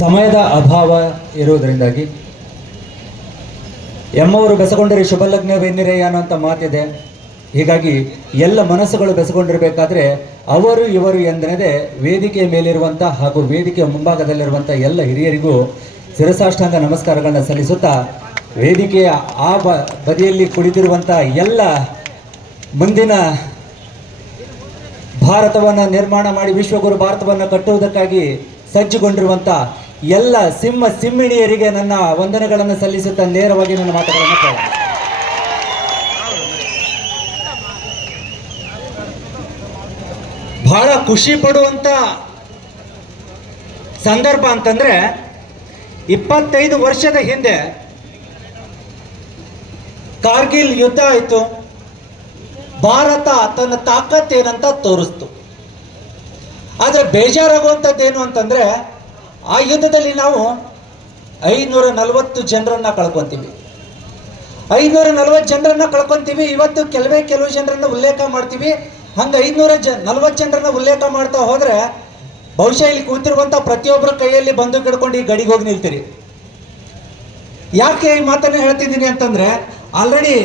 ಸಮಯದ ಅಭಾವ ಇರುವುದರಿಂದಾಗಿ. ಎಮ್ಮವರು ಬೆಸಗೊಂಡರೆ ಶುಭಲಗ್ನವೆನ್ನಿರೆಯ ಅನ್ನೋಂಥ ಮಾತಿದೆ. ಹೀಗಾಗಿ ಎಲ್ಲ ಮನಸ್ಸುಗಳು ಬೆಸಗೊಂಡಿರಬೇಕಾದ್ರೆ ಅವರು ಇವರು ಎಂದರದೆ ವೇದಿಕೆಯ ಮೇಲಿರುವಂಥ ಹಾಗೂ ವೇದಿಕೆಯ ಮುಂಭಾಗದಲ್ಲಿರುವಂಥ ಎಲ್ಲ ಹಿರಿಯರಿಗೂ ಶಿರಸಾಷ್ಟಾಂಗ ನಮಸ್ಕಾರಗಳನ್ನು ಸಲ್ಲಿಸುತ್ತಾ ವೇದಿಕೆಯ ಆ ಬ ಬದಿಯಲ್ಲಿ ಕುಳಿತಿರುವಂಥ ಎಲ್ಲ ಮುಂದಿನ ಭಾರತವನ್ನು ನಿರ್ಮಾಣ ಮಾಡಿ ವಿಶ್ವಗುರು ಭಾರತವನ್ನು ಕಟ್ಟುವುದಕ್ಕಾಗಿ ಸಜ್ಜುಗೊಂಡಿರುವಂಥ ಎಲ್ಲ ಸಿಂಹ ಸಿಂಹಿಣಿಯರಿಗೆ ನನ್ನ ವಂದನೆಗಳನ್ನು ಸಲ್ಲಿಸುತ್ತಾ ನೇರವಾಗಿ ನನ್ನ ಮಾತುಗಳನ್ನು ಕೇಳ ಬಹಳ ಖುಷಿ ಪಡುವಂತ ಸಂದರ್ಭ ಅಂತಂದ್ರೆ ಇಪ್ಪತ್ತೈದು ವರ್ಷದ ಹಿಂದೆ ಕಾರ್ಗಿಲ್ ಯುದ್ಧ ಆಯಿತು. ಭಾರತ ತನ್ನ ತಾಕತ್ತೇನಂತ ತೋರಿಸ್ತು. ಆದರೆ ಬೇಜಾರಾಗುವಂಥದ್ದೇನು ಅಂತಂದ್ರೆ ಆ ಯುದ್ಧದಲ್ಲಿ ನಾವು ಐನೂರ ನಲವತ್ತು ಜನರನ್ನ ಕಳ್ಕೊಂತೀವಿ. ಐನೂರ ನಲವತ್ತು ಜನರನ್ನ ಕಳ್ಕೊಂತೀವಿ. ಇವತ್ತು ಕೆಲವೇ ಕೆಲವು ಜನರನ್ನ ಉಲ್ಲೇಖ ಮಾಡ್ತೀವಿ. ಹಂಗೆ ಐನೂರ ಜ, ನಲವತ್ತು ಜನರನ್ನ ಉಲ್ಲೇಖ ಮಾಡ್ತಾ ಹೋದ್ರೆ ಬಹುಶಃ ಇಲ್ಲಿ ಕೂತಿರುವಂಥ ಪ್ರತಿಯೊಬ್ಬರ ಕೈಯಲ್ಲಿ ಬಂದು ಕಿಡ್ಕೊಂಡು ಈ ಗಡಿಗೆ ಹೋಗಿ ನಿಲ್ತೀರಿ. ಯಾಕೆ ಈ ಮಾತನ್ನ ಹೇಳ್ತಿದ್ದೀನಿ ಅಂತಂದ್ರೆ already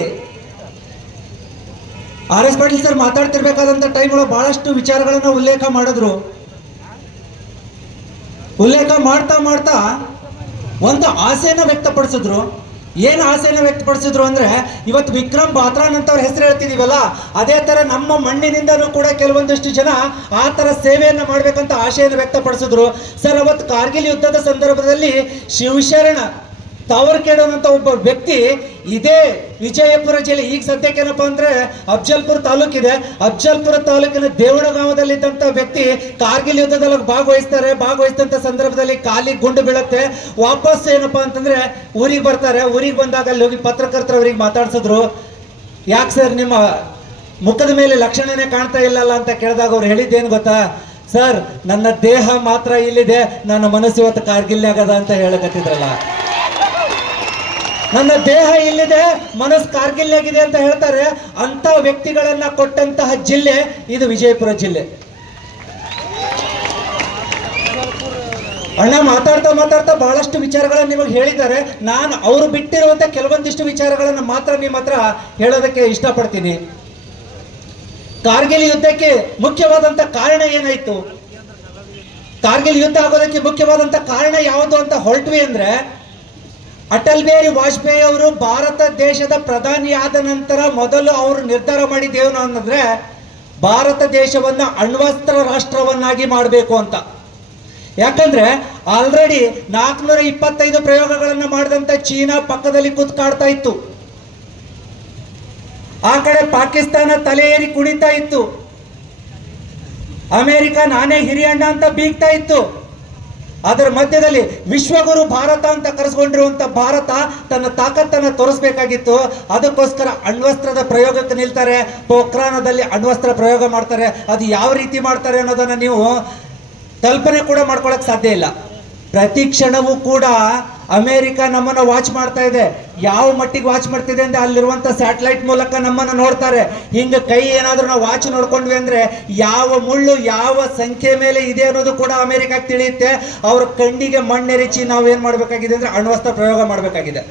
R S Patil sir ಮಾತಾಡ್ತಿರ್ಬೇಕಾದಂಥ time ಒಳಗೆ ಬಹಳಷ್ಟು ವಿಚಾರಗಳನ್ನು ಉಲ್ಲೇಖ ಮಾಡಿದ್ರು. ಉಲ್ಲೇಖ ಮಾಡ್ತಾ ಮಾಡ್ತಾ ಒಂದು ಆಸೆನ ವ್ಯಕ್ತಪಡಿಸಿದ್ರು. ಏನು ಆಸೆನ ವ್ಯಕ್ತಪಡಿಸಿದ್ರು ಅಂದ್ರೆ, ಇವತ್ತು ವಿಕ್ರಮ್ ಬಾತ್ರಾನ್ ಅಂತವ್ರ ಹೆಸರು ಹೇಳ್ತಿದೀವಲ್ಲ, ಅದೇ ತರ ನಮ್ಮ ಮಣ್ಣಿನಿಂದಲೂ ಕೂಡ ಕೆಲವೊಂದಿಷ್ಟು ಜನ ಆ ಥರ ಸೇವೆಯನ್ನು ಮಾಡಬೇಕಂತ ಆಶೆಯನ್ನು ವ್ಯಕ್ತಪಡಿಸಿದ್ರು. ಸರ್, ಅವತ್ತು ಕಾರ್ಗಿಲ್ ಯುದ್ಧದ ಸಂದರ್ಭದಲ್ಲಿ ಶಿವಶರಣ ತಾವರ್ಕೇಡೋನ್ ಕೇಡೋನಂತ ಒಬ್ಬ ವ್ಯಕ್ತಿ ಇದೇ ವಿಜಯಪುರ ಜಿಲ್ಲೆ, ಈಗ ಸದ್ಯಕ್ಕೆ ಏನಪ್ಪಾ ಅಂದ್ರೆ ಅಫ್ಜಲ್ಪುರ ತಾಲೂಕಿದೆ. ಅಫ್ಜಲ್ಪುರ ತಾಲೂಕಿನ ದೇವಳಗಾಂವದಲ್ಲಿದ್ದಂಥ ವ್ಯಕ್ತಿ ಕಾರ್ಗಿಲ್ ಯುದ್ಧದಲ್ಲಿ ಭಾಗವಹಿಸ್ತಾರೆ. ಭಾಗವಹಿಸಿದಂಥ ಸಂದರ್ಭದಲ್ಲಿ ಕಾಲಿಗೆ ಗುಂಡು ಬೀಳುತ್ತೆ. ವಾಪಸ್ ಏನಪ್ಪ ಅಂತಂದ್ರೆ ಊರಿಗೆ ಬರ್ತಾರೆ. ಊರಿಗೆ ಬಂದಾಗ ಅಲ್ಲಿ ಹೋಗಿ ಪತ್ರಕರ್ತರು ಅವರಿಗೆ ಮಾತಾಡ್ಸಿದ್ರು. ಯಾಕೆ ಸರ್ ನಿಮ್ಮ ಮುಖದ ಮೇಲೆ ಲಕ್ಷಣನೇ ಕಾಣ್ತಾ ಇಲ್ಲಲ್ಲ ಅಂತ ಕೇಳಿದಾಗ ಅವ್ರು ಹೇಳಿದ್ದೇನು ಗೊತ್ತಾ? ಸರ್, ನನ್ನ ದೇಹ ಮಾತ್ರ ಇಲ್ಲಿದೆ. ನನ್ನ ಮನಸ್ಸು ಇವತ್ತು ಕಾರ್ಗಿಲ್ಯಾಗದ ಅಂತ ಹೇಳಕತ್ತಿದ್ರಲ್ಲ. ನನ್ನ ದೇಹ ಇಲ್ಲಿದೆ, ಮನಸ್ಸು ಕಾರ್ಗಿಲ್ಯಾಗಿದೆ ಅಂತ ಹೇಳ್ತಾರೆ. ಅಂತ ವ್ಯಕ್ತಿಗಳನ್ನ ಕೊಟ್ಟಂತಹ ಜಿಲ್ಲೆ ಇದು ವಿಜಯಪುರ ಜಿಲ್ಲೆ. ಅಣ್ಣ ಮಾತಾಡ್ತಾ ಮಾತಾಡ್ತಾ ಬಹಳಷ್ಟು ವಿಚಾರಗಳನ್ನು ನಿಮಗೆ ಹೇಳಿದ್ದಾರೆ. ನಾನು ಅವರು ಬಿಟ್ಟಿರುವಂತ ಕೆಲವೊಂದಿಷ್ಟು ವಿಚಾರಗಳನ್ನು ಮಾತ್ರ ನಿಮ್ಮ ಹತ್ರ ಹೇಳೋದಕ್ಕೆ ಇಷ್ಟಪಡ್ತೀನಿ. ಕಾರ್ಗಿಲ್ ಯುದ್ಧಕ್ಕೆ ಮುಖ್ಯವಾದಂತ ಕಾರಣ ಏನಾಯ್ತು? ಕಾರ್ಗಿಲ್ ಯುದ್ಧ ಆಗೋದಕ್ಕೆ ಮುಖ್ಯವಾದಂತ ಕಾರಣ ಯಾವುದು ಅಂತ ಹೊರಟ್ವಿ ಅಂದ್ರೆ ಅಟಲ್ ಬಿಹಾರಿ ವಾಜಪೇಯಿ ಅವರು ಭಾರತ ದೇಶದ ಪ್ರಧಾನಿ ಆದ ನಂತರ ಮೊದಲು ಅವರು ನಿರ್ಧಾರ ಮಾಡಿದ್ದೇನು ಅನ್ನಂದ್ರೆ ಭಾರತ ದೇಶವನ್ನ ಅಣ್ವಸ್ತ್ರ ರಾಷ್ಟ್ರವನ್ನಾಗಿ ಮಾಡಬೇಕು ಅಂತ. ಯಾಕಂದ್ರೆ ಆಲ್ರೆಡಿ ನಾಲ್ಕುನೂರ ಇಪ್ಪತ್ತೈದು ಪ್ರಯೋಗಗಳನ್ನು ಮಾಡಿದಂತ ಚೀನಾ ಪಕ್ಕದಲ್ಲಿ ಕೂತ್ಕಾಡ್ತಾ ಇತ್ತು. ಆ ಕಡೆ ಪಾಕಿಸ್ತಾನ ತಲೆ ಏರಿ ಕುಣಿತಾ ಇತ್ತು. ಅಮೆರಿಕ ನಾನೇ ಹಿರಿಯಣ್ಣ ಅಂತ ಬೀಗ್ತಾ ಇತ್ತು. ಅದರ ಮಧ್ಯದಲ್ಲಿ ವಿಶ್ವಗುರು ಭಾರತ ಅಂತ ಕರೆಸ್ಕೊಂಡಿರುವಂಥ ಭಾರತ ತನ್ನ ತಾಕತ್ತನ್ನು ತೋರಿಸ್ಬೇಕಾಗಿತ್ತು. ಅದಕ್ಕೋಸ್ಕರ ಅಣ್ವಸ್ತ್ರದ ಪ್ರಯೋಗಕ್ಕೆ ನಿಲ್ತಾರೆ. ಪೋಖ್ರಾನದಲ್ಲಿ ಅಣ್ವಸ್ತ್ರ ಪ್ರಯೋಗ ಮಾಡ್ತಾರೆ. ಅದು ಯಾವ ರೀತಿ ಮಾಡ್ತಾರೆ ಅನ್ನೋದನ್ನ ನೀವು ಕಲ್ಪನೆ ಕೂಡ ಮಾಡ್ಕೊಳಕ್ ಸಾಧ್ಯ ಇಲ್ಲ. ಪ್ರತಿ ಕ್ಷಣವೂ ಕೂಡ ಅಮೆರಿಕ ನಮ್ಮನ್ನ ವಾಚ್ ಮಾಡ್ತಾ ಇದೆ. ಯಾವ ಮಟ್ಟಿಗೆ ವಾಚ್ ಮಾಡ್ತಿದೆ ಅಂದ್ರೆ ಅಲ್ಲಿರುವಂತ ಸ್ಯಾಟಲೈಟ್ ಮೂಲಕ ನಮ್ಮನ್ನ ನೋಡ್ತಾರೆ. ಹಿಂಗ ಕೈ ಏನಾದರೂ ನಾವು ವಾಚ್ ನೋಡ್ಕೊಂಡ್ವಿ ಅಂದ್ರೆ ಯಾವ ಮುಳ್ಳು ಯಾವ ಸಂಖ್ಯೆ ಮೇಲೆ ಇದೆ ಅನ್ನೋದು ಕೂಡ ಅಮೆರಿಕಕ್ಕೆ ತಿಳಿಯುತ್ತೆ. ಅವ್ರ ಕಣ್ಣಿಗೆ ಮಣ್ಣೆರಿಚಿ ನಾವು ಏನ್ ಮಾಡ್ಬೇಕಾಗಿದೆ ಅಂದ್ರೆ ಅಣ್ವಸ್ತ್ರ ಪ್ರಯೋಗ ಮಾಡ್ಬೇಕಾಗಿದೆ.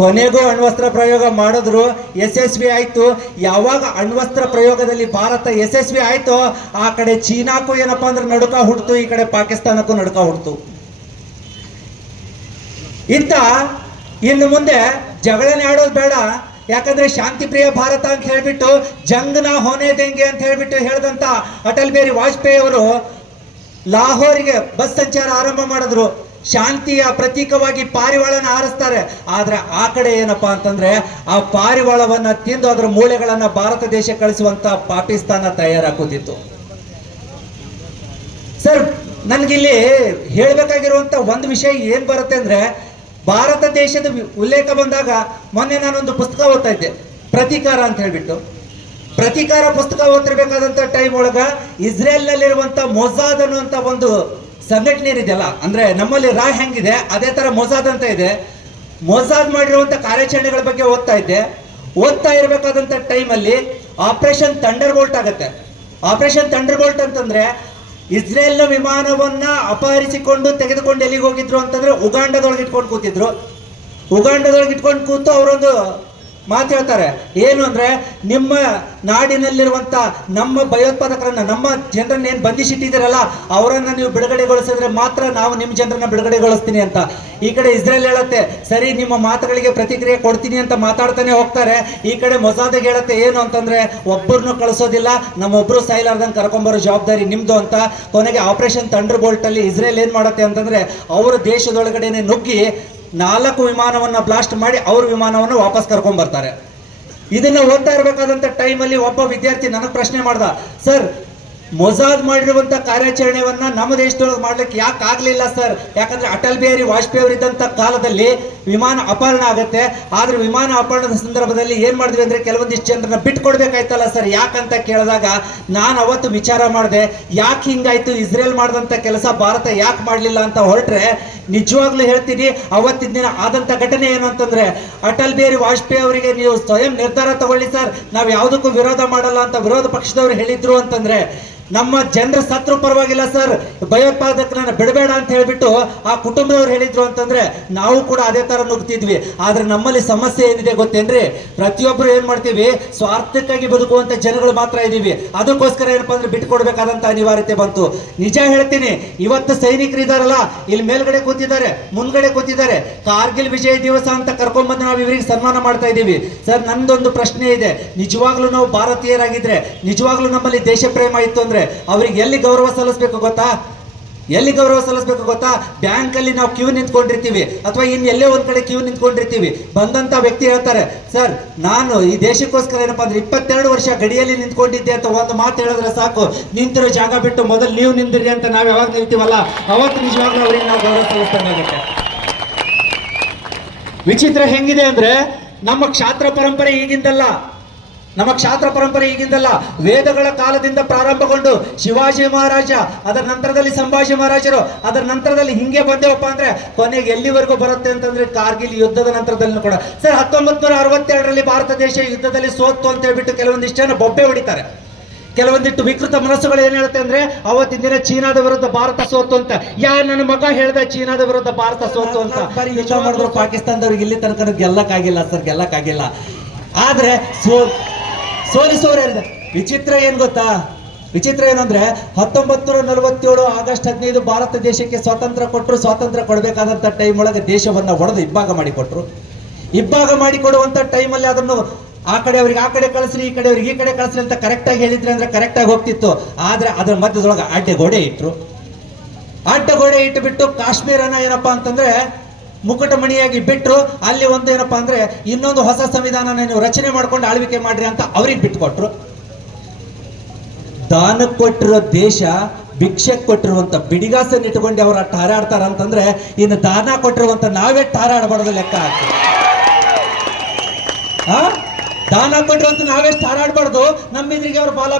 ಕೊನೆಗೂ ಅಣ್ವಸ್ತ್ರ ಪ್ರಯೋಗ ಮಾಡಿದ್ರು. ಯಶಸ್ವಿ ಆಯ್ತು. ಯಾವಾಗ ಅಣ್ವಸ್ತ್ರ ಪ್ರಯೋಗದಲ್ಲಿ ಭಾರತ ಯಶಸ್ವಿ ಆಯ್ತೋ, ಆ ಕಡೆ ಚೀನಾಕ್ಕೂ ಏನಪ್ಪಾ ಅಂದ್ರೆ ನಡುಕ ಹುಡ್ತು ಈ ಕಡೆ ಪಾಕಿಸ್ತಾನಕ್ಕೂ ನಡುಕ ಹುಡ್ತು ಇತ್ತ ಇನ್ನು ಮುಂದೆ ಜಗಳನೆ ಆಡೋದು ಬೇಡ. ಯಾಕಂದ್ರೆ ಶಾಂತಿ ಪ್ರಿಯ ಭಾರತ ಅಂತ ಹೇಳಿಬಿಟ್ಟು ಜಂಗ್ನ ಹೋನೆ ದೆಂಗೆ ಅಂತ ಹೇಳಿಬಿಟ್ಟು ಹೇಳಿದಂತ ಅಟಲ್ ಬಿಹಾರಿ ವಾಜಪೇಯಿ ಅವರು ಲಾಹೋರಿಗೆ ಬಸ್ ಸಂಚಾರ ಆರಂಭ ಮಾಡಿದ್ರು. ಶಾಂತಿಯ ಪ್ರತೀಕವಾಗಿ ಪಾರಿವಾಳನ ಆರಿಸ್ತಾರೆ ಆದ್ರೆ ಆ ಕಡೆ ಏನಪ್ಪಾ ಅಂತಂದ್ರೆ ಆ ಪಾರಿವಾಳವನ್ನ ತಿಂದು ಅದರ ಮೂಳೆಗಳನ್ನ ಭಾರತ ದೇಶ ಕಳಿಸುವಂತ ಪಾಕಿಸ್ತಾನ ತಯಾರಾಗುತ್ತಿತ್ತು ಸರ್, ನನಗಿಲ್ಲಿ ಹೇಳಬೇಕಾಗಿರುವಂತ ಒಂದು ವಿಷಯ ಏನ್ ಬರುತ್ತೆ ಅಂದ್ರೆ ಭಾರತ ದೇಶದ ಉಲ್ಲೇಖ ಬಂದಾಗ ಮೊನ್ನೆ ನಾನೊಂದು ಪುಸ್ತಕ ಓದ್ತಾ ಇದ್ದೆ. ಪ್ರತೀಕಾರ ಅಂತ ಹೇಳ್ಬಿಟ್ಟು. ಪ್ರತೀಕಾರ ಪುಸ್ತಕ ಓದ್ತಿರ್ಬೇಕಾದಂತ ಟೈಮ್ ಒಳಗ ಇಸ್ರೇಲ್ನಲ್ಲಿರುವಂತ ಮೊಸಾದ್ ಅನ್ನುವಂತ ಒಂದು ಸಂಘಟನೆ ಇದೆಯಲ್ಲ ಅಂದ್ರೆ ನಮ್ಮಲ್ಲಿ ರಾ ಹೆಂಗಿದೆ, ಅದೇ ತರ ಮೊಸಾದ್ ಅಂತ ಇದೆ. ಮೊಸಾದ್ ಮಾಡಿರುವಂತ ಕಾರ್ಯಾಚರಣೆಗಳ ಬಗ್ಗೆ ಓದ್ತಾ ಇದ್ದೆ. ಓದ್ತಾ ಇರಬೇಕಾದಂತ ಟೈಮಲ್ಲಿ ಆಪರೇಷನ್ ಥಂಡರ್ ಬೋಲ್ಟ್ ಆಗುತ್ತೆ. ಆಪರೇಷನ್ ಥಂಡರ್ ಬೋಲ್ಟ್ ಅಂತಂದ್ರೆ ಇಸ್ರೇಲ್ನ ವಿಮಾನವನ್ನ ಅಪಹರಿಸಿಕೊಂಡು ತೆಗೆದುಕೊಂಡು ಎಲ್ಲಿಗೆ ಹೋಗಿದ್ರು ಅಂತಂದ್ರೆ ಉಗಾಂಡದೊಳಗೆ ಇಟ್ಕೊಂಡು ಕೂತಿದ್ರು. ಉಗಾಂಡದೊಳಗೆ ಇಟ್ಕೊಂಡು ಕೂತು ಅವರೊಂದು ಮಾತು ಹೇಳ್ತಾರೆ. ಏನು ಅಂದ್ರೆ, ನಿಮ್ಮ ನಾಡಿನಲ್ಲಿರುವಂತ ನಮ್ಮ ಭಯೋತ್ಪಾದಕರನ್ನ, ನಮ್ಮ ಜನರನ್ನ ಏನು ಬಂಧಿಸಿಟ್ಟಿದ್ದೀರಲ್ಲ, ಅವರನ್ನು ನೀವು ಬಿಡುಗಡೆಗೊಳಿಸಿದ್ರೆ ಮಾತ್ರ ನಾವು ನಿಮ್ಮ ಜನರನ್ನ ಬಿಡುಗಡೆಗೊಳಿಸ್ತೀನಿ ಅಂತ. ಈ ಕಡೆ ಇಸ್ರೇಲ್ ಹೇಳುತ್ತೆ, ಸರಿ, ನಿಮ್ಮ ಮಾತುಗಳಿಗೆ ಪ್ರತಿಕ್ರಿಯೆ ಕೊಡ್ತೀನಿ ಅಂತ ಮಾತಾಡ್ತಾನೆ ಹೋಗ್ತಾರೆ. ಈ ಕಡೆ ಮೊಸಾದಿಗೆ ಹೇಳುತ್ತೆ, ಏನು ಅಂತಂದ್ರೆ ಒಬ್ಬರನ್ನು ಕಳಿಸೋದಿಲ್ಲ ನಮ್ಮೊಬ್ಬರು ಸಾಯ್ಲಾರ್ದಂಗೆ ಕರ್ಕೊಂಬರೋ ಜವಾಬ್ದಾರಿ ನಿಮ್ಮದು ಅಂತ. ಕೊನೆಗೆ ಆಪರೇಷನ್ ಥಂಡರ್ ಬೋಲ್ಟಲ್ಲಿ ಇಸ್ರೇಲ್ ಏನು ಮಾಡುತ್ತೆ ಅಂತಂದ್ರೆ, ಅವರ ದೇಶದೊಳಗಡೆನೆ ನುಗ್ಗಿ ನಾಲ್ಕು ವಿಮಾನವನ್ನು ಬ್ಲಾಸ್ಟ್ ಮಾಡಿ ಅವ್ರ ವಿಮಾನವನ್ನು ವಾಪಸ್ ಕರ್ಕೊಂಡ್ ಬರ್ತಾರೆ. ಇದನ್ನ ಓದ್ತಾ ಇರಬೇಕಾದಂತ ಟೈಮಲ್ಲಿ ಒಬ್ಬ ವಿದ್ಯಾರ್ಥಿ ನನಗೆ ಪ್ರಶ್ನೆ ಮಾಡ್ದ, ಸರ್ ಮೊಸಾದ್ ಮಾಡಿರುವಂತ ಕಾರ್ಯಾಚರಣೆಯನ್ನ ನಮ್ಮ ದೇಶದೊಳಗೆ ಮಾಡ್ಲಿಕ್ಕೆ ಯಾಕೆ ಆಗ್ಲಿಲ್ಲ ಸರ್? ಯಾಕಂದ್ರೆ ಅಟಲ್ ಬಿಹಾರಿ ವಾಜಪೇಯಿ ಅವರಿದ್ದಂತ ಕಾಲದಲ್ಲಿ ವಿಮಾನ ಅಪಹರಣ ಆಗುತ್ತೆ. ಆದ್ರೆ ವಿಮಾನ ಅಪಹರಣದ ಸಂದರ್ಭದಲ್ಲಿ ಏನ್ ಮಾಡಿದ್ವಿ ಅಂದ್ರೆ ಕೆಲವೊಂದಿಷ್ಟು ಜನರನ್ನ ಬಿಟ್ಕೊಡ್ಬೇಕಾಯ್ತಲ್ಲ ಸರ್? ಯಾಕಂತ ಕೇಳಿದಾಗ ನಾನು ಅವತ್ತು ವಿಚಾರ ಮಾಡಿದೆ, ಯಾಕೆ ಹಿಂಗಾಯ್ತು? ಇಸ್ರೇಲ್ ಮಾಡಿದಂತ ಕೆಲಸ ಭಾರತ ಯಾಕೆ ಮಾಡಲಿಲ್ಲ ಅಂತ ಹೊರಟ್ರೆ ನಿಜವಾಗ್ಲೂ ಹೇಳ್ತೀನಿ, ಅವತ್ತಿನ ದಿನ ಆದಂತ ಘಟನೆ ಏನು ಅಂತಂದ್ರೆ ಅಟಲ್ ಬಿಹಾರಿ ವಾಜಪೇಯಿ ಅವರಿಗೆ ನೀವು ಸ್ವಯಂ ನಿರ್ಧಾರ ತಗೊಳ್ಳಿ ಸರ್. ನಾವು ಯಾವುದಕ್ಕೂ ವಿರೋಧ ಮಾಡಲ್ಲ ಅಂತ ವಿರೋಧ ಪಕ್ಷದವರು ಹೇಳಿದ್ರು ಅಂತಂದ್ರೆ ನಮ್ಮ ಜನರ ಸತ್ರು ಪರವಾಗಿಲ್ಲ ಸರ್. ಭಯೋತ್ಪಾದಕರನ್ನ ಬಿಡಬೇಡ ಅಂತ ಹೇಳ್ಬಿಟ್ಟು ಆ ಕುಟುಂಬದವ್ರು ಹೇಳಿದ್ರು ಅಂತಂದ್ರೆ ನಾವು ಕೂಡ ಅದೇ ತರ ನುಗ್ತಿದ್ವಿ ಆದ್ರೆ ನಮ್ಮಲ್ಲಿ ಸಮಸ್ಯೆ ಏನಿದೆ ಗೊತ್ತೇನ್ರಿ? ಪ್ರತಿಯೊಬ್ರು ಏನ್ ಮಾಡ್ತೀವಿ? ಸ್ವಾರ್ಥಕ್ಕಾಗಿ ಬದುಕುವಂತ ಜನಗಳು ಮಾತ್ರ ಇದೀವಿ. ಅದಕ್ಕೋಸ್ಕರ ಏನಪ್ಪಾ ಅಂದ್ರೆ ಬಿಟ್ಕೊಡ್ಬೇಕಾದಂತ ಅನಿವಾರ್ಯತೆ ಬಂತು. ನಿಜ ಹೇಳ್ತೀನಿ, ಇವತ್ತು ಸೈನಿಕರು ಇದಾರಲ್ಲ, ಇಲ್ಲಿ ಮೇಲ್ಗಡೆ ಕೂತಿದ್ದಾರೆ, ಮುಂದ್ಗಡೆ ಕೂತಿದ್ದಾರೆ. ಕಾರ್ಗಿಲ್ ವಿಜಯ ದಿವಸ ಅಂತ ಕರ್ಕೊಂಡ್ಬಂದು ನಾವು ಇವರಿಗೆ ಸನ್ಮಾನ ಮಾಡ್ತಾ ಇದ್ದೀವಿ ಸರ್, ನಂದೊಂದು ಪ್ರಶ್ನೆ ಇದೆ. ನಿಜವಾಗ್ಲೂ ನಾವು ಭಾರತೀಯರಾಗಿದ್ರೆ, ನಿಜವಾಗ್ಲೂ ನಮ್ಮಲ್ಲಿ ದೇಶ ಪ್ರೇಮ ಇತ್ತು ಅಂದ್ರೆ ಅವ್ರಿಗೆ ಎಲ್ಲಿ ಗೌರವ ಸಲ್ಲಿಸ್ಬೇಕು ಗೊತ್ತಾ? ಎಲ್ಲಿ ಗೌರವ ಸಲ್ಲಿಸ್ಬೇಕು ಗೊತ್ತಾ? ಬ್ಯಾಂಕ್ ಅಲ್ಲಿ ನಾವು ಕ್ಯೂ ನಿಂತ್ಕೊಂಡಿರ್ತೀವಿ ಅಥವಾ ಇನ್ ಎಲ್ಲೇ ಒಂದ್ ಕಡೆ ಕ್ಯೂ ನಿಂತ್ಕೊಂಡಿರ್ತೀವಿ. ಬಂದಂತ ವ್ಯಕ್ತಿ ಹೇಳ್ತಾರೆ, ಸರ್, ನಾನು ಈ ದೇಶಕ್ಕೋಸ್ಕರ ಏನಪ್ಪಾ ಅಂದ್ರೆ ಇಪ್ಪತ್ತೆರಡು ವರ್ಷ ಗಡಿಯಲ್ಲಿ ನಿಂತ್ಕೊಂಡಿದ್ದೆ ಅಂತ ಒಂದು ಮಾತು ಹೇಳಿದ್ರೆ ಸಾಕು. ನಿಂತಿರೋ ಜಾಗ ಬಿಟ್ಟು ಮೊದಲು ನೀವು ನಿಂದಿರಿ ಅಂತ ನಾವು ಯಾವಾಗ ನಿಲ್ತೀವಲ್ಲ ಅವತ್ತು ನಿಜವಾಗ್ಲೂ ಅವ್ರಿಗೆ ನಾವು ಗೌರವ ಸಲ್ಲಿಸ್ತಾನೆ ವಿಚಿತ್ರ ಹೆಂಗಿದೆ ಅಂದ್ರೆ ನಮ್ಮ ಕ್ಷಾತ್ರ ಪರಂಪರೆ ಈಗಿಂದಲ್ಲ. ನಮ್ಮ ಕ್ಷಾತ್ರ ಪರಂಪರೆ ಈಗಿಂದಲ್ಲ ವೇದಗಳ ಕಾಲದಿಂದ ಪ್ರಾರಂಭಗೊಂಡು ಶಿವಾಜಿ ಮಹಾರಾಜ, ಅದರ ನಂತರದಲ್ಲಿ ಸಂಭಾಜಿ ಮಹಾರಾಜರು, ಅದರ ನಂತರದಲ್ಲಿ ಹಿಂಗೆ ಬಂದೆವಪ್ಪ ಅಂದ್ರೆ ಕೊನೆಗೆ ಎಲ್ಲಿವರೆಗೂ ಬರುತ್ತೆ ಅಂತಂದ್ರೆ ಕಾರ್ಗಿಲ್ ಯುದ್ಧದ ನಂತರದಲ್ಲಿ ಕೂಡ. ಸರ್ ಹತ್ತೊಂಬತ್ ನೂರ ಅರವತ್ತೆರಡರಲ್ಲಿ ಭಾರತ ದೇಶ ಯುದ್ಧದಲ್ಲಿ ಸೋತು ಅಂತ ಹೇಳ್ಬಿಟ್ಟು ಕೆಲವೊಂದಿಷ್ಟು ಜನ ಬೊಬ್ಬೆ ಹೊಡಿತಾರೆ. ಕೆಲವೊಂದಿಟ್ಟು ವಿಕೃತ ಮನಸ್ಸುಗಳು ಏನ್ ಹೇಳುತ್ತೆ ಅಂದ್ರೆ, ಅವತ್ತಿನ ದಿನ ಚೀನಾದ ವಿರುದ್ಧ ಭಾರತ ಸೋತು ಅಂತ. ಯಾ, ನನ್ನ ಮಗ ಹೇಳ್ದ ಚೀನಾದ ವಿರುದ್ಧ ಭಾರತ ಸೋತು ಅಂತ. ಯುದ್ಧ ಮಾಡಿದ್ರು ಪಾಕಿಸ್ತಾನದವ್ರಿಗೆ ಇಲ್ಲಿ ತನಕ ಗೆಲ್ಲಕ್ಕಾಗಿಲ್ಲ ಸರ್, ಗೆಲ್ಲಕ್ಕಾಗಿಲ್ಲ. ಆದ್ರೆ ಸೋ ಸೋಲಿಸೋರು ಹೇಳಿದೆ. ವಿಚಿತ್ರ ಏನು ಗೊತ್ತಾ? ವಿಚಿತ್ರ ಏನಂದ್ರೆ ಹತ್ತೊಂಬತ್ತು ನೂರ ನಲವತ್ತೇಳು ಆಗಸ್ಟ್ ಹದಿನೈದು ಭಾರತ ದೇಶಕ್ಕೆ ಸ್ವಾತಂತ್ರ್ಯ ಕೊಟ್ಟರು ಸ್ವಾತಂತ್ರ್ಯ ಕೊಡಬೇಕಾದಂತ ಟೈಮ್ ಒಳಗೆ ದೇಶವನ್ನ ಒಡೆದು ಇಬ್ಬಾಗ ಮಾಡಿಕೊಟ್ರು ಇಬ್ಬಾಗ ಮಾಡಿಕೊಡುವಂತ ಟೈಮಲ್ಲಿ ಅದನ್ನು ಆ ಕಡೆ ಅವ್ರಿಗೆ ಆ ಕಡೆ ಕಳಿಸ್ರಿ, ಈ ಕಡೆ ಅವ್ರಿಗೆ ಈ ಕಡೆ ಕಳಿಸ್ರಿ ಅಂತ ಕರೆಕ್ಟಾಗಿ ಹೇಳಿದ್ರೆ ಅಂದ್ರೆ ಕರೆಕ್ಟಾಗಿ ಹೋಗ್ತಿತ್ತು. ಆದ್ರೆ ಅದ್ರ ಮಧ್ಯದೊಳಗೆ ಅಡ್ಡೆ ಗೋಡೆ ಇಟ್ರು. ಅಡ್ಡ ಗೋಡೆ ಇಟ್ಟುಬಿಟ್ಟು ಕಾಶ್ಮೀರನ ಏನಪ್ಪಾ ಅಂತಂದ್ರೆ ಮುಕುಟಮಣಿಯಾಗಿ ಬಿಟ್ರು, ಅಲ್ಲಿ ಒಂದು ಏನಪ್ಪಾ ಅಂದ್ರೆ ಇನ್ನೊಂದು ಹೊಸ ಸಂವಿಧಾನ ನೀವು ರಚನೆ ಮಾಡ್ಕೊಂಡು ಆಳ್ವಿಕೆ ಮಾಡ್ರಿ ಅಂತ ಅವ್ರಿಗೆ ಬಿಟ್ಕೊಟ್ರು. ದಾನ ಕೊಟ್ಟಿರೋ ದೇಶ, ಭಿಕ್ಷೆ ಕೊಟ್ಟಿರುವಂತ ಬಿಡಿಗಾಸನ್ನ ಇಟ್ಕೊಂಡು ಅವ್ರ ಟಾರಾಡ್ತಾರ ಅಂತಂದ್ರೆ, ಇನ್ನು ದಾನ ಕೊಟ್ಟಿರುವಂತ ನಾವೇ ಹಾರಾಡಬಾರ್ದು ಲೆಕ್ಕ ಹಾಕಿ. ಆ? ದಾನ ಕೊಟ್ಟಿರುವಂತ ನಾವೇ ಹಾರಾಡಬಾರ್ದು, ನಮ್ಮಿದ್ರಿಗೆ ಅವ್ರು ಬಾಲ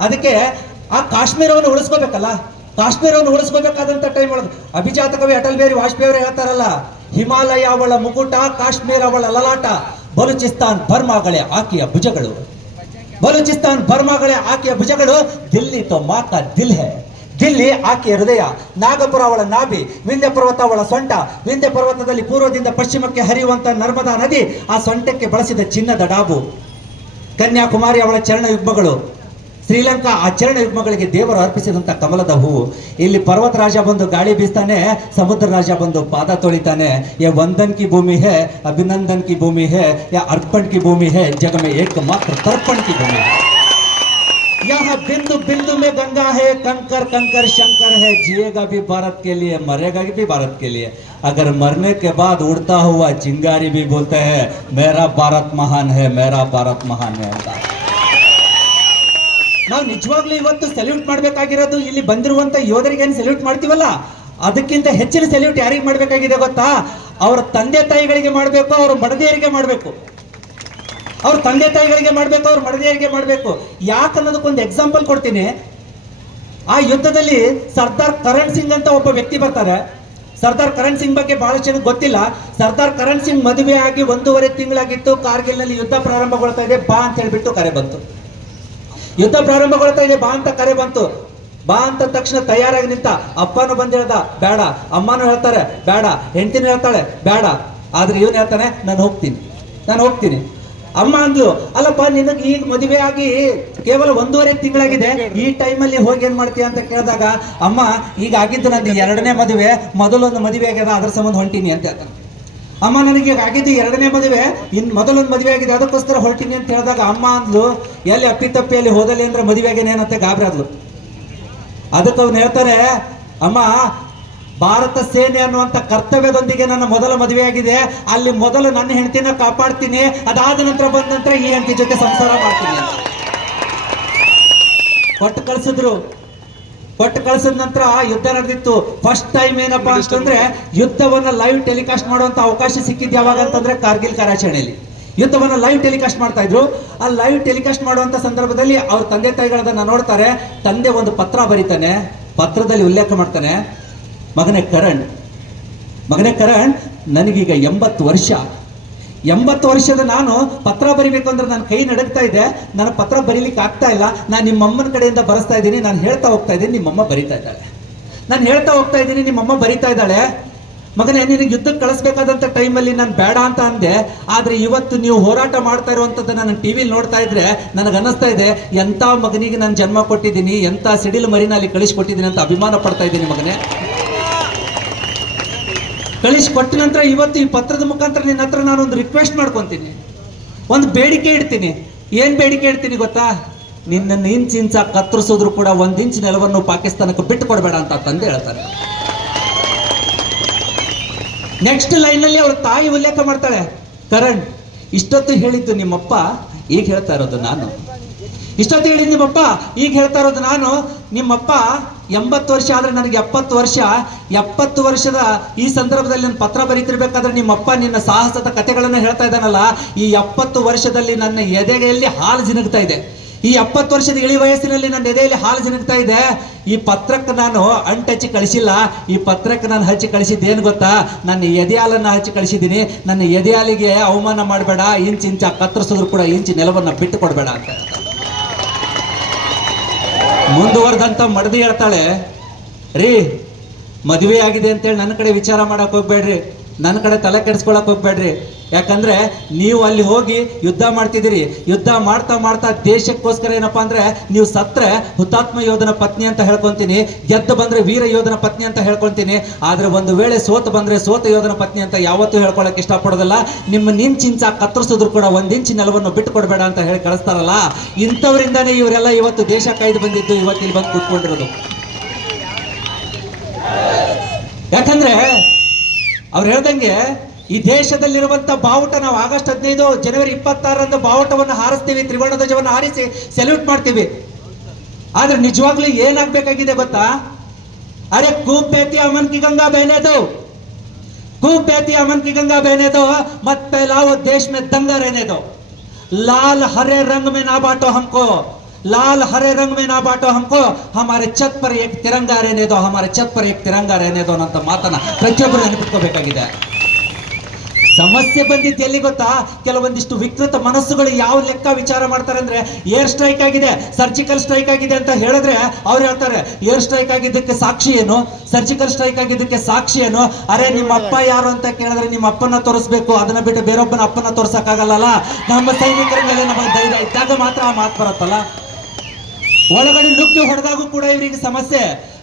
ಅದಕ್ಕೆ ಆ ಕಾಶ್ಮೀರವನ್ನು ಉಳಿಸ್ಕೋಬೇಕಲ್ಲ? ಕಾಶ್ಮೀರವನ್ನು ಉಳಿಸ್ಕೋಬೇಕಾದಂತ ಟೈಮ್ ಒಳಗೆ. ಅಭಿಜಾತ ಕವಿ ಅಟಲ್ ಬಿಹಾರಿ ವಾಜಪೇಯಿ ಅವರು ಹೇಳ್ತಾರಲ್ಲ, ಹಿಮಾಲಯ ಅವಳ ಮುಕುಟ, ಕಾಶ್ಮೀರ ಅವಳ ಲಲಾಟ, ಬಲೂಚಿಸ್ತಾನ್ ಬರ್ಮಾಗಳೆ ಆಕೆಯ ಭುಜಗಳು. ಬಲೂಚಿಸ್ತಾನ್ ಬರ್ಮಾಗಳೆ ಆಕೆಯ ಭುಜಗಳು, ದಿಲ್ಲಿ ತೋ ಮಾತಾ ದಿಲ್ ಹೇ. ದಿಲ್ಲಿ ಆಕೆಯ ಹೃದಯ, ನಾಗಪುರ ಅವಳ ನಾಭಿ, ವಿಂಧ್ಯ ಪರ್ವತ ಅವಳ ಸೊಂಟ. ವಿಂಧ್ಯ ಪರ್ವತದಲ್ಲಿ ಪೂರ್ವದಿಂದ ಪಶ್ಚಿಮಕ್ಕೆ ಹರಿಯುವಂತ ನರ್ಮದಾ ನದಿ, ಆ ಸೊಂಟಕ್ಕೆ ಬಳಸಿದ ಚಿನ್ನದ ಡಾಬು. ಕನ್ಯಾಕುಮಾರಿ ಅವಳ ಚರಣ ಯುಗ್ಮಗಳು. ಶ್ರೀಲಂಕಾ ಆ ಚರಣ ಯುಗ್ಮಗಳಿಗೆ ದೇವರು ಅರ್ಪಿಸಿದಂತ ಕಮಲದ ಹೂವು ಇಲ್ಲಿ ಪರ್ವತ ರಾಜ ಬಂದು ಗಾಳಿ ಬೀಸ್ತಾನೆ ಸಮುದ್ರ ರಾಜ ಬಂದು ಪಾದ ತೊಳಿತಾನೆ ಯಾ ವಂದನ್ ಕಿ ಭೂಮಿ ಹೇ ಅಭಿನಂದನ್ ಕಿ ಭೂಮಿ ಹೇ ಯಾ ಅರ್ಪಣ್ ಕಿ ಭೂಮಿ ಹೇ जग में एक मात्र तर्पण की भूमि है यहाँ बिंदु बिंदु में गंगा है कंकर कंकर शंकर है जिएगा भी भारत के लिए मरेगा भी भारत के लिए अगर मरने के बाद उड़ता हुआ चिंगारी भी बोलते हैं मेरा भारत महान है मेरा भारत महान है ಅಂತ ನಾವು ನಿಜವಾಗ್ಲೂ ಇವತ್ತು ಸೆಲ್ಯೂಟ್ ಮಾಡ್ಬೇಕಾಗಿರೋದು ಇಲ್ಲಿ ಬಂದಿರುವಂತ ಯೋಧರಿಗೆ ಸೆಲ್ಯೂಟ್ ಮಾಡ್ತೀವಲ್ಲ? ಅದಕ್ಕಿಂತ ಹೆಚ್ಚಿನ ಸೆಲ್ಯೂಟ್ ಯಾರಿಗೆ ಮಾಡ್ಬೇಕಾಗಿದೆ ಗೊತ್ತಾ? ಅವರ ತಂದೆ ತಾಯಿಗಳಿಗೆ ಮಾಡಬೇಕು, ಅವ್ರ ಮಡದಿಯರಿಗೆ ಮಾಡಬೇಕು. ಅವ್ರ ತಂದೆ ತಾಯಿಗಳಿಗೆ ಮಾಡಬೇಕು, ಅವ್ರ ಮಡದಿಯರಿಗೆ ಮಾಡಬೇಕು. ಯಾಕೆ ಅನ್ನೋದಕ್ಕೊಂದು ಎಕ್ಸಾಂಪಲ್ ಕೊಡ್ತೀನಿ. ಆ ಯುದ್ಧದಲ್ಲಿ ಸರ್ದಾರ್ ಕರಣ್ ಸಿಂಗ್ ಅಂತ ಒಬ್ಬ ವ್ಯಕ್ತಿ ಬರ್ತಾರೆ. ಸರ್ದಾರ್ ಕರಣ್ ಸಿಂಗ್ ಬಗ್ಗೆ ಬಹಳಷ್ಟು ಜನಕ್ಕೆ ಗೊತ್ತಿಲ್ಲ. ಸರ್ದಾರ್ ಕರಣ್ ಸಿಂಗ್ ಮದುವೆ ಆಗಿ ಒಂದೂವರೆ ತಿಂಗಳಾಗಿತ್ತು, ಕಾರ್ಗಿಲ್ನಲ್ಲಿ ಯುದ್ಧ ಪ್ರಾರಂಭಗೊಳ್ತಾ ಇದೆ, ಬಾ ಅಂತ ಹೇಳ್ಬಿಟ್ಟು ಕರೆ ಬಂತು. ಯುದ್ಧ ಪ್ರಾರಂಭಗೊಳ್ತಾ ಇದೆ. ಬಾ ಅಂತ ಕರೆ ಬಂತು. ಬಾ ಅಂತ ತಕ್ಷಣ ತಯಾರಾಗಿ ನಿಂತ ಅಪ್ಪನು ಬಂದಿರದ ಬೇಡ, ಅಮ್ಮನೂ ಹೇಳ್ತಾರೆ, ಬೇಡ, ಹೆಂಡತಿನೂ ಹೇಳ್ತಾಳೆ, ಬೇಡ, ಆದ್ರೆ ಇವನು ಹೇಳ್ತಾನೆ, ನಾನು ಹೋಗ್ತೀನಿ ನಾನು ಹೋಗ್ತೀನಿ. ಅಮ್ಮ ಅಂದ್ಲು, ಅಲ್ಲಪ್ಪ, ನಿನಗೆ ಈಗ ಮದುವೆ ಆಗಿ ಕೇವಲ ಒಂದೂವರೆ ತಿಂಗಳಾಗಿದೆ. ಈ ಟೈಮಲ್ಲಿ ಹೋಗಿ ಏನ್ ಮಾಡ್ತೀಯ? ಅಂತ ಕೇಳಿದಾಗ, ಅಮ್ಮ, ಈಗ ಆಗಿದ್ದು ನಂದು ಎರಡನೇ ಮದುವೆ, ಮೊದಲೊಂದು ಮದುವೆ ಆಗ್ಯದ, ಅದ್ರ ಸಂಬಂಧ ಹೊಂಟೀನಿ ಅಂತ ಹೇಳ್ತಾನೆ. ಅಮ್ಮ, ನನಗೆ ಈಗ ಆಗಿದ್ದು ಎರಡನೇ ಮದುವೆ, ಇನ್ ಮೊದಲೊಂದು ಮದುವೆ ಆಗಿದೆ, ಅದಕ್ಕೋಸ್ಕರ ಹೊರಟಿನಿ ಅಂತ ಹೇಳಿದಾಗ, ಅಮ್ಮ ಅಂದ್ಲು ಎಲ್ಲಿ ಅಪ್ಪಿತಪ್ಪಿಯಲ್ಲಿ ಹೋದಲ್ಲಿ ಅಂದ್ರೆ ಮದುವೆ ಆಗೇನೇನಂತ ಗಾಬರಿ ಆದ್ಲು. ಅದಕ್ಕೆ ಅವ್ನು ಹೇಳ್ತಾರೆ ಅಮ್ಮ, ಭಾರತ ಸೇನೆ ಅನ್ನುವಂಥ ಕರ್ತವ್ಯದೊಂದಿಗೆ ನನ್ನ ಮೊದಲ ಮದುವೆ ಆಗಿದೆ ಅಲ್ಲಿ ಮೊದಲು ನನ್ನ ಹೆಂಡತಿನ ಕಾಪಾಡ್ತೀನಿ. ಅದಾದ ನಂತರ ಬಂದ ನಂತರ ಈ ಹೆಂಡತಿ ಜೊತೆ ಸಂಸಾರ ಮಾಡ್ತೀನಿ. ಕೊಟ್ಟು ಕಳಿಸಿದ್ರು. ಕೊಟ್ಟು ಕಳಿಸಿದ ನಂತರ ಯುದ್ಧ ನಡೆದಿತ್ತು. ಫಸ್ಟ್ ಟೈಮ್ ಏನಪ್ಪಾ ಅಂತಂದ್ರೆ ಯುದ್ಧವನ್ನ ಲೈವ್ ಟೆಲಿಕಾಸ್ಟ್ ಮಾಡುವಂತ ಅವಕಾಶ ಸಿಕ್ಕಿದ್ದು ಯಾವಾಗ ಅಂತಂದ್ರೆ ಕಾರ್ಗಿಲ್ ಕಾರ್ಯಾಚರಣೆಯಲ್ಲಿ. ಯುದ್ಧವನ್ನ ಲೈವ್ ಟೆಲಿಕಾಸ್ಟ್ ಮಾಡ್ತಾ ಇದ್ರು. ಆ ಲೈವ್ ಟೆಲಿಕಾಸ್ಟ್ ಮಾಡುವಂತ ಸಂದರ್ಭದಲ್ಲಿ ಅವ್ರ ತಂದೆ ತಾಯಿಗಳನ್ನ ನೋಡ್ತಾರೆ. ತಂದೆ ಒಂದು ಪತ್ರ ಬರೀತಾನೆ. ಪತ್ರದಲ್ಲಿ ಉಲ್ಲೇಖ ಮಾಡ್ತಾನೆ. ಮಗನೇ ಕರಣ್. ಮಗನೇ ಕರಣ್, ನನಗೀಗ ಎಂಬತ್ತು ವರ್ಷ. ಎಂಬತ್ತು ವರ್ಷದ ನಾನು ಪತ್ರ ಬರಿಬೇಕು ಅಂದ್ರೆ ನನ್ನ ಕೈ ನಡಗ್ತಾ ಇದೆ. ನನ್ನ ಪತ್ರ ಬರೀಲಿಕ್ಕೆ ಆಗ್ತಾ ಇಲ್ಲ. ನಾನು ನಿಮ್ಮಮ್ಮನ ಕಡೆಯಿಂದ ಬರೆಸ್ತಾ ಇದ್ದೀನಿ. ನಾನು ಹೇಳ್ತಾ ಹೋಗ್ತಾ ಇದ್ದೀನಿ. ನಿಮ್ಮಮ್ಮ ಬರಿತಾ ಇದ್ದಾಳೆ. ನಾನು ಹೇಳ್ತಾ ಹೋಗ್ತಾ ಇದ್ದೀನಿ. ನಿಮ್ಮಮ್ಮ ಬರಿತಾ ಇದ್ದಾಳೆ. ಮಗನೇ, ನಿನಗೆ ಯುದ್ಧಕ್ಕೆ ಕಳಿಸ್ಬೇಕಾದಂಥ ಟೈಮಲ್ಲಿ ನಾನು ಬೇಡ ಅಂತ ಅಂದೆ. ಆದ್ರೆ ಇವತ್ತು ನೀವು ಹೋರಾಟ ಮಾಡ್ತಾ ಇರುವಂಥದ್ದು ನಾನು ಟಿ ನೋಡ್ತಾ ಇದ್ರೆ ನನಗೆ ಅನ್ನಿಸ್ತಾ ಇದೆ ಎಂಥ ಮಗನಿಗೆ ನಾನು ಜನ್ಮ ಕೊಟ್ಟಿದ್ದೀನಿ ಎಂಥ ಸಿಡಿಲು ಮರಿನ ಅಲ್ಲಿ ಕಳಿಸ್ಕೊಟ್ಟಿದ್ದೀನಿ ಅಂತ ಅಭಿಮಾನ ಪಡ್ತಾ ಇದ್ದೀನಿ ಮಗನೇ. ಕಳಿಸ್ಕೊಟ್ಟ ನಂತರ ಇವತ್ತು ಈ ಪತ್ರದ ಮುಖಾಂತರ ನಿನ್ನ ಹತ್ರ ಒಂದು ರಿಕ್ವೆಸ್ಟ್ ಮಾಡ್ಕೊತೀನಿ. ಒಂದು ಬೇಡಿಕೆ ಇಡ್ತೀನಿ. ಏನು ಬೇಡಿಕೆ ಇಡ್ತೀನಿ ಗೊತ್ತಾ? ನಿನ್ನನ್ನು ಇಂಚ್ ಇಂಚ ಕತ್ತರಿಸಿದ್ರು ಕೂಡ ಒಂದ್ ಇಂಚ್ ನೆಲವನ್ನು ಪಾಕಿಸ್ತಾನಕ್ಕೆ ಬಿಟ್ಟು ಕೊಡಬೇಡ ಅಂತ ತಂದೆ ಹೇಳ್ತಾರೆ. ನೆಕ್ಸ್ಟ್ ಲೈನಲ್ಲಿ ಅವಳ ತಾಯಿ ಉಲ್ಲೇಖ ಮಾಡ್ತಾಳೆ. ಕರಣ್, ಇಷ್ಟೊತ್ತು ಹೇಳಿದ್ದು ನಿಮ್ಮಪ್ಪ, ಈಗ ಹೇಳ್ತಾ ಇರೋದು ನಾನು. ಇಷ್ಟೊತ್ತು ಹೇಳಿದ್ದು ನಿಮ್ಮಪ್ಪ, ಈಗ ಹೇಳ್ತಾ ಇರೋದು ನಾನು. ನಿಮ್ಮಪ್ಪ ಎಂಬತ್ತು ವರ್ಷ ಆದ್ರೆ ನನಗೆ ಎಪ್ಪತ್ತು ವರ್ಷ. ಎಪ್ಪತ್ತು ವರ್ಷದ ಈ ಸಂದರ್ಭದಲ್ಲಿ ನನ್ನ ಪತ್ರ ಬರೀತಿರ್ಬೇಕಾದ್ರೆ ನಿಮ್ಮಪ್ಪ ನಿನ್ನ ಸಾಹಸದ ಕಥೆಗಳನ್ನು ಹೇಳ್ತಾ ಇದ್ದಾನಲ್ಲ. ಈ ಎಪ್ಪತ್ತು ವರ್ಷದಲ್ಲಿ ನನ್ನ ಎದೆಗಳಲ್ಲಿ ಹಾಲು ಜಿನಗ್ತಾ ಇದೆ. ಈ ಎಪ್ಪತ್ತು ವರ್ಷದ ಇಳಿ ವಯಸ್ಸಿನಲ್ಲಿ ನನ್ನ ಎದೆಯಲ್ಲಿ ಹಾಲು ಜಿನುಗ್ತಾ ಇದೆ. ಈ ಪತ್ರಕ್ಕೆ ನಾನು ಅಂಟಚ್ಚಿ ಕಳಿಸಿಲ್ಲ. ಈ ಪತ್ರಕ್ಕೆ ನಾನು ಹಚ್ಚಿ ಕಳಿಸಿದ್ದೇನು ಗೊತ್ತಾ? ನನ್ನ ಎದೆ ಹಾಲನ್ನು ಹಚ್ಚಿ ಕಳಿಸಿದ್ದೀನಿ. ನನ್ನ ಎದೆ ಹಾಲಿಗೆ ಅವಮಾನ ಮಾಡಬೇಡ. ಇಂಚ್ ಇಂಚ ಕತ್ತರಿಸಿದ್ರು ಕೂಡ ಇಂಚ್ ನೆಲವನ್ನು ಬಿಟ್ಟು ಕೊಡಬೇಡ ಅಂತ ಮುಂದುವರೆದಂತ ಮಡದಿ ಹೇಳ್ತಾಳೆ, ರೀ ಮದುವೆ ಆಗಿದೆ ಅಂತೇಳಿ ನನ್ನ ಕಡೆ ವಿಚಾರ ಮಾಡಕ್ ಹೋಗ್ಬೇಡ್ರಿ. ನನ್ನ ಕಡೆ ತಲೆ ಕೆಡಿಸ್ಕೊಳಕ್ ಹೋಗ್ಬೇಡ್ರಿ. ಯಾಕಂದ್ರೆ ನೀವು ಅಲ್ಲಿ ಹೋಗಿ ಯುದ್ಧ ಮಾಡ್ತಿದ್ದೀರಿ. ಯುದ್ಧ ಮಾಡ್ತಾ ಮಾಡ್ತಾ ದೇಶಕ್ಕೋಸ್ಕರ ಏನಪ್ಪಾ ಅಂದ್ರೆ ನೀವು ಸತ್ರೆ ಹುತಾತ್ಮ ಯೋಧನ ಪತ್ನಿ ಅಂತ ಹೇಳ್ಕೊಂತೀನಿ, ಗೆದ್ದು ಬಂದ್ರೆ ವೀರ ಯೋಧನ ಪತ್ನಿ ಅಂತ ಹೇಳ್ಕೊಂತೀನಿ, ಆದ್ರೆ ಒಂದು ವೇಳೆ ಸೋತ ಬಂದ್ರೆ ಸೋತ ಯೋಧನ ಪತ್ನಿ ಅಂತ ಯಾವತ್ತೂ ಹೇಳ್ಕೊಳಕ್ ಇಷ್ಟಪಡೋದಲ್ಲ. ನಿಮ್ಮ ನಿಂಚಿಂಚ ಕತ್ತರಿಸಿದ್ರು ಕೂಡ ಒಂದ್ ನೆಲವನ್ನು ಬಿಟ್ಟು ಕೊಡಬೇಡ ಅಂತ ಹೇಳಿ ಕಳಿಸ್ತಾರಲ್ಲ, ಇಂಥವರಿಂದನೇ ಇವರೆಲ್ಲ ಇವತ್ತು ದೇಶ ಕಾಯ್ದು ಬಂದಿದ್ದು ಇವತ್ತಿಲ್ಲಿ ಬಂದು ಕೂತ್ಕೊಂಡಿರೋದು. ಯಾಕಂದ್ರೆ ಅವ್ರು ಹೇಳ್ದಂಗೆ, ಈ ದೇಶದಲ್ಲಿರುವಂತ ಬಾವುಟ ನಾವು ಆಗಸ್ಟ್ ಹದಿನೈದು ಜನವರಿ ಇಪ್ಪತ್ತಾರರಂದು ಬಾವುಟವನ್ನು ಹಾರಿಸ್ತೀವಿ, ತ್ರಿವರ್ಣ ಧ್ವಜವನ್ನು ಹಾರಿಸಿ ಸೆಲ್ಯೂಟ್ ಮಾಡ್ತೀವಿ. ಆದ್ರೆ ನಿಜವಾಗ್ಲೂ ಏನಾಗ್ಬೇಕಾಗಿದೆ ಗೊತ್ತಾ? ಅರೆ ಕೂಪೇತಿ ಅಮನ್ ಕಿ ಗಂಗಾ ಬೇನೇದು ಕೂಪೇತಿ ಅಮನ್ ಕಿ ಗಂಗಾ ಬೇನೇದು ಮತ್ತೆ ಪೆಲಾವ್ ದೇಶ ಮೇ ದಂಗ ರೇನೇದು ಲಾಲ್ ಹರೆ ರಂಗ್ ಮೇ ನಾ ಬಾಟೋ ಹಂಕೋ रंग में ना बांटो हमको लाल हरे रंग में ना बांटो हमको हमारे छत पर एक तिरंगा रहने दो हमारे छत पर एक तिरंगा रहने दो ಅಂತ ಮಾತನ್ನ ಪ್ರತಿಯೊಬ್ಬರು ನೆನಪಿಟ್ಕೋಬೇಕಾಗಿದೆ ಸಮಸ್ಯೆ ಬಂದಿದ್ದು ಎಲ್ಲಿ ಗೊತ್ತಾ ಕೆಲವೊಂದಿಷ್ಟು ವಿಕೃತ ಮನಸ್ಸುಗಳು ಯಾವ ಲೆಕ್ಕ ವಿಚಾರ ಮಾಡ್ತಾರೆ ಅಂದ್ರೆ ಏರ್ ಸ್ಟ್ರೈಕ್ ಆಗಿದೆ ಸರ್ಜಿಕಲ್ ಸ್ಟ್ರೈಕ್ ಆಗಿದೆ ಅಂತ ಹೇಳಿದ್ರೆ ಅವ್ರು ಹೇಳ್ತಾರೆ ಏರ್ ಸ್ಟ್ರೈಕ್ ಆಗಿದ್ದಕ್ಕೆ ಸಾಕ್ಷಿ ಏನು ಸರ್ಜಿಕಲ್ ಸ್ಟ್ರೈಕ್ ಆಗಿದ್ದಕ್ಕೆ ಸಾಕ್ಷಿ ಏನು ಅರೆ ನಿಮ್ಮ ಅಪ್ಪ ಯಾರು ಅಂತ ಕೇಳಿದ್ರೆ ನಿಮ್ಮ ಅಪ್ಪನ ತೋರಿಸ್ಬೇಕು ಅದನ್ನ ಬಿಟ್ಟು ಬೇರೊಬ್ಬನ ಅಪ್ಪನ ತೋರ್ಸಕ್ಕಾಗಲ್ಲ ನಮ್ಮ ಸೈನಿಕರ ಮೇಲೆ ನಮಗೆ ಧೈರ್ಯ ಇದ್ದಾಗ ಮಾತ್ರ ಆ ಮಾತು ಬರುತ್ತಲ್ಲ ಒಳಗಡೆ ನುಗ್ಗಿ ಹೊಡೆದಾಗೂ ಕೂಡ ಇವರಿಗೆ ಸಮಸ್ಯೆ.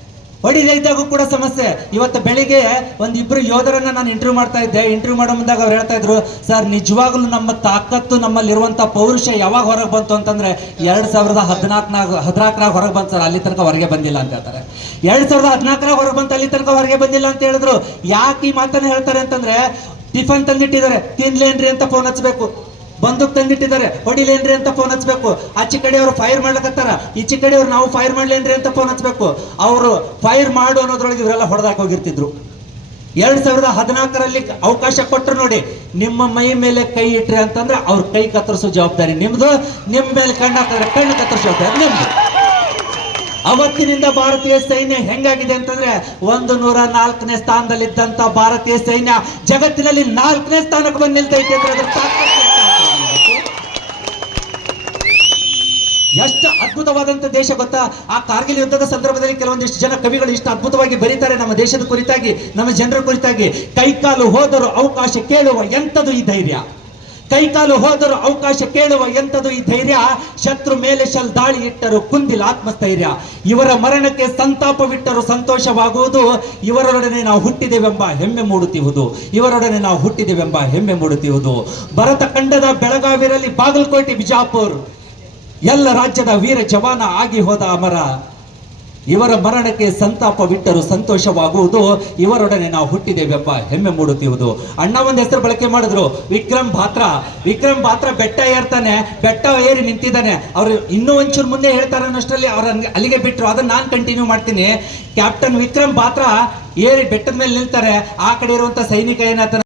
ಹೊಡಿದಾಗೂ ಕೂಡ ಸಮಸ್ಯೆ. ಇವತ್ತು ಬೆಳಿಗ್ಗೆ ಇಬ್ಬರು ಯೋಧರನ್ನ ನಾನು ಇಂಟರ್ವ್ಯೂ ಮಾಡ್ತಾ ಇದ್ದೆ. ಇಂಟರ್ವ್ಯೂ ಮಾಡೋ ಮುಂದಾಗ ಅವ್ರು ಹೇಳ್ತಾ ಇದ್ರು, ಸರ್, ನಿಜವಾಗ್ಲೂ ನಮ್ಮ ತಾಕತ್ತು ನಮ್ಮಲ್ಲಿರುವಂತ ಪೌರುಷ ಯಾವಾಗ ಹೊರಗೆ ಬಂತು ಅಂತಂದ್ರೆ ಎರಡು ಸಾವಿರದ ಹದಿನಾಲ್ಕನಾಗ, ಹದಿನಾಲ್ಕರಾಗ ಹೊರಗೆ ಬಂತು ಸರ್, ಅಲ್ಲಿ ತನಕ ಹೊರಗೆ ಬಂದಿಲ್ಲ ಅಂತ ಹೇಳ್ತಾರೆ. ಎರಡು ಸಾವಿರದ ಹದಿನಾಲ್ಕರಾಗ ಹೊರಗೆ ಬಂತು ಅಲ್ಲಿ ತನಕ ಹೊರಗೆ ಬಂದಿಲ್ಲ ಅಂತ ಹೇಳಿದ್ರು. ಯಾಕೆ ಈ ಮಾತನ್ನ ಹೇಳ್ತಾರೆ ಅಂತಂದ್ರೆ, ಟಿಫನ್ ತಂದಿಟ್ಟಿದ್ದಾರೆ. ತಿನ್ಲೇನ್ರಿ ಅಂತ ಫೋನ್ ಹಚ್ಬೇಕು. ಬಂದೂಕ್ ತಂದಿಟ್ಟಿದ್ದಾರೆ. ಹೊಡಿಲೇನ್ರಿ ಅಂತ ಫೋನ್ ಹಚ್ಬೇಕು. ಆಚೆ ಕಡೆಯವರು ಫೈರ್ ಮಾಡ್ಲಕತ್ತಾರ. ಈಚೆ ಕಡೆಯವ್ರು ನಾವು ಫೈರ್ ಮಾಡ್ಲೇನ್ರಿ ಅಂತ ಫೋನ್ ಹಚ್ಬೇಕು. ಅವರು ಫೈರ್ ಮಾಡು ಅನ್ನೋದ್ರೊಳಗೆ ಇವರೆಲ್ಲ ಹೊಡೆದಾಕ್ ಹೋಗಿರ್ತಿದ್ರು. ಎರಡ್ ಸಾವಿರದ ಹದಿನಾಲ್ಕರಲ್ಲಿ ಅವಕಾಶ ಕೊಟ್ಟರು ನೋಡಿ. ನಿಮ್ಮ ಮೈ ಮೇಲೆ ಕೈ ಇಟ್ರಿ ಅಂತಂದ್ರೆ ಅವ್ರ ಕೈ ಕತ್ತರಿಸೋ ಜವಾಬ್ದಾರಿ ನಿಮ್ದು. ನಿಮ್ಮ ಮೇಲೆ ಕಣ್ಣು ಹಾಕಿದ್ರೆ ಕಣ್ಣು ಕತ್ತರಿಸೋ ನಿಮ್ದು. ಅವತ್ತಿನಿಂದ ಭಾರತೀಯ ಸೈನ್ಯ ಹೆಂಗಾಗಿದೆ ಅಂತಂದ್ರೆ ಒಂದು ನೂರ ನಾಲ್ಕನೇ ಸ್ಥಾನದಲ್ಲಿದ್ದಂತ ಭಾರತೀಯ ಸೈನ್ಯ ಜಗತ್ತಿನಲ್ಲಿ ನಾಲ್ಕನೇ ಸ್ಥಾನಕ್ಕೆ ಬಂದು ನಿಲ್ತೈತೆ ಅಂದ್ರೆ ಅದ್ರ ತಾಕತ್ತು ಎಷ್ಟು ಅದ್ಭುತವಾದಂಥ ದೇಶ ಗೊತ್ತಾ? ಆ ಕಾರ್ಗಿಲ್ ಯುದ್ಧದ ಸಂದರ್ಭದಲ್ಲಿ ಕೆಲವೊಂದಿಷ್ಟು ಜನ ಕವಿಗಳು ಇಷ್ಟು ಅದ್ಭುತವಾಗಿ ಬರೀತಾರೆ. ನಮ್ಮ ದೇಶದ ಕುರಿತಾಗಿ, ನಮ್ಮ ಜನರ ಕುರಿತಾಗಿ. ಕೈಕಾಲು ಹೋದರು ಅವಕಾಶ ಕೇಳುವ ಎಂಥದ್ದು ಈ ಧೈರ್ಯ? ಕೈಕಾಲು ಹೋದರು ಅವಕಾಶ ಕೇಳುವ ಎಂಥದು ಈ ಧೈರ್ಯ? ಶತ್ರು ಮೇಲೆ ಶಲ್ ದಾಳಿ ಇಟ್ಟರು ಕುಂದಿಲ್ ಆತ್ಮಸ್ಥೈರ್ಯ. ಇವರ ಮರಣಕ್ಕೆ ಸಂತಾಪವಿಟ್ಟರು ಸಂತೋಷವಾಗುವುದು. ಇವರೊಡನೆ ನಾವು ಹುಟ್ಟಿದೆವೆಂಬ ಹೆಮ್ಮೆ ಮೂಡುತ್ತಿರುವುದು. ಇವರೊಡನೆ ನಾವು ಹುಟ್ಟಿದೆವೆಂಬ ಹೆಮ್ಮೆ ಮೂಡುತ್ತಿರುವುದು. ಭರತ ಖಂಡದ ಬೆಳಗಾವಿರಲ್ಲಿ ಬಾಗಲಕೋಟೆ, ಬಿಜಾಪುರ್. ಎಲ್ಲ ರಾಜ್ಯದ ವೀರ ಜವಾನ ಆಗಿ ಹೋದ ಅಮರ. ಇವರ ಮರಣಕ್ಕೆ ಸಂತಾಪವಿಟ್ಟರು ಸಂತೋಷವಾಗುವುದು, ಇವರೊಡನೆ ನಾವು ಹುಟ್ಟಿದ್ದೇವೆಂಬ ಹೆಮ್ಮೆ ಮೂಡುತ್ತಿರುವುದು. ಅಣ್ಣ ಒಂದು ಹೆಸರು ಬಳಕೆ ಮಾಡಿದ್ರು, ವಿಕ್ರಮ್ ಪಾತ್ರ ವಿಕ್ರಮ್ ಪಾತ್ರ ಬೆಟ್ಟ ಏರ್ತಾನೆ, ಬೆಟ್ಟ ಏರಿ ನಿಂತಿದ್ದಾನೆ. ಅವರು ಇನ್ನೂ ಒಂಚೂರು ಮುಂದೆ ಹೇಳ್ತಾರೆ ಅನ್ನೋಷ್ಟರಲ್ಲಿ ಅವ್ರ ಅಲ್ಲಿಗೆ ಬಿಟ್ಟರು ಅದನ್ನ ನಾನು ಕಂಟಿನ್ಯೂ ಮಾಡ್ತೀನಿ. ಕ್ಯಾಪ್ಟನ್ ವಿಕ್ರಮ್ ಪಾತ್ರ ಏರಿ ಬೆಟ್ಟದ ಮೇಲೆ ನಿಲ್ತಾರೆ. ಆ ಕಡೆ ಇರುವಂತ ಸೈನಿಕ ಏನಾಗ್ತಾನೆ